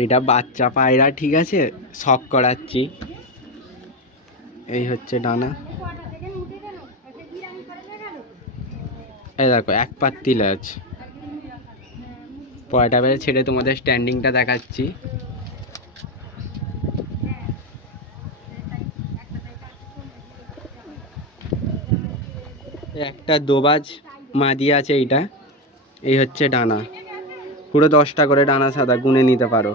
এইটা বাচ্চা পায়রা, ঠিক আছে, শখ করাচ্ছি। এই হচ্ছে ডানা। এই দেখো এক পাত্তি লেজ। পয়টা বেড়ে ছেড়ে তোমাদের স্ট্যান্ডিংটা দেখাচ্ছি। একটা দোবাজ মাদি আছে এইটা। এই হচ্ছে ডানা, পুরো 10টা করে ডানা সাদা, গুনে নিতে পারো।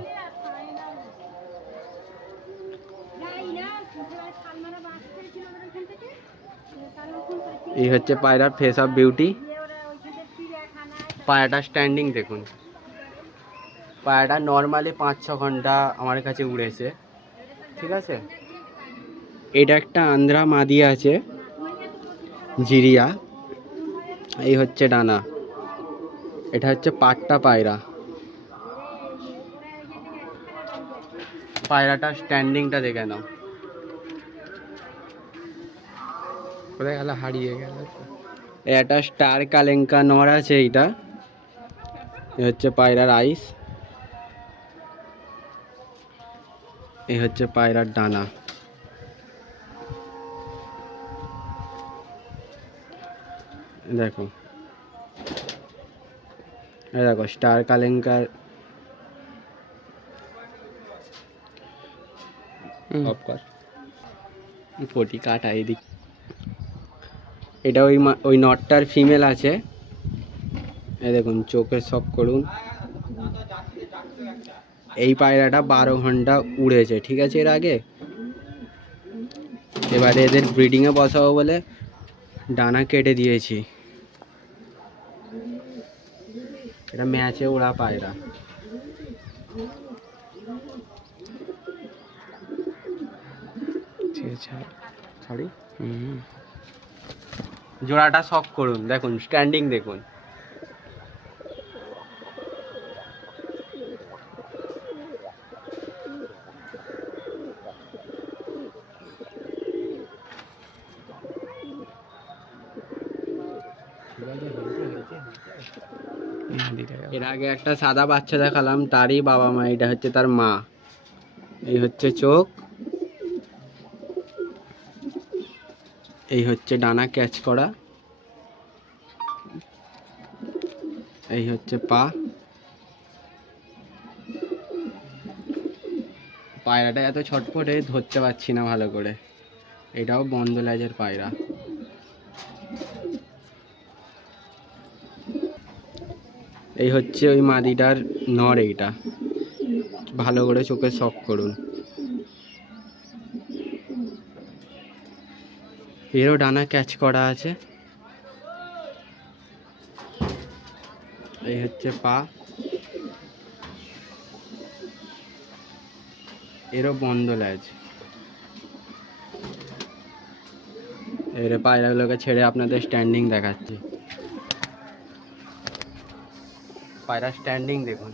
এই হচ্ছে পায়রার ফেস অফ বিউটি। পায়রাটা স্ট্যান্ডিং দেখুন। পায়রাটা নর্মালি 5-6 ঘন্টা আমার কাছে উড়েছে, ঠিক আছে। এটা একটা আন্ধ্রা মাদি আছে, জিরিয়া। এই হচ্ছে ডানা। এটা হচ্ছে পাট্টা পায়রা। পায়রাটার স্ট্যান্ডিংটা দেখে নাও। কোথায় গেল, হারিয়ে গেল। এটা স্টার কালেঙ্কা নর আছে এইটা। এই হচ্ছে পায়রার আইস। এই হচ্ছে পায়রার ডানা। দেখো, এই দেখো স্টার কালেঙ্কার। পটি কাটা এদিক। এটা ওই নটটার ফিমেল আছে। এই দেখুন চোখে সব করুন। এই পায়রাটা 12 ঘন্টা উড়েছে, ঠিক আছে এর আগে। এবারে এদের ব্রিডিংয়ে বসাবো বলে ডানা কেটে দিয়েছি। এটা ম্যাচে ওড়া পায়রা। সরি, জোড়াটা শখ করুন, দেখুন স্ট্যান্ডিং দেখুন। এর আগে একটা সাদা বাচ্চা দেখালাম, তারই বাবা মা। এটা হচ্ছে তার মা। এই হচ্ছে চোখ, এই হচ্ছে ডানা ক্যাচ করা, এই হচ্ছে পা। পায়রাটা এত ছটফটে ধরতে পারছি না ভালো করে। এটাও বন্ধ লেজের পায়রা। এই হচ্ছে ওই মাদিটার নর। এইটা ভালো করে চোখে শখ করুন। এরও ডানা ক্যাচ করা আছে। এই হচ্ছে পা, এরও বন্ধ লেজ। এর পায়রাগুলোকে ছেড়ে আপনাদের স্ট্যান্ডিং দেখাচ্ছি। পায়রা স্ট্যান্ডিং দেখুন।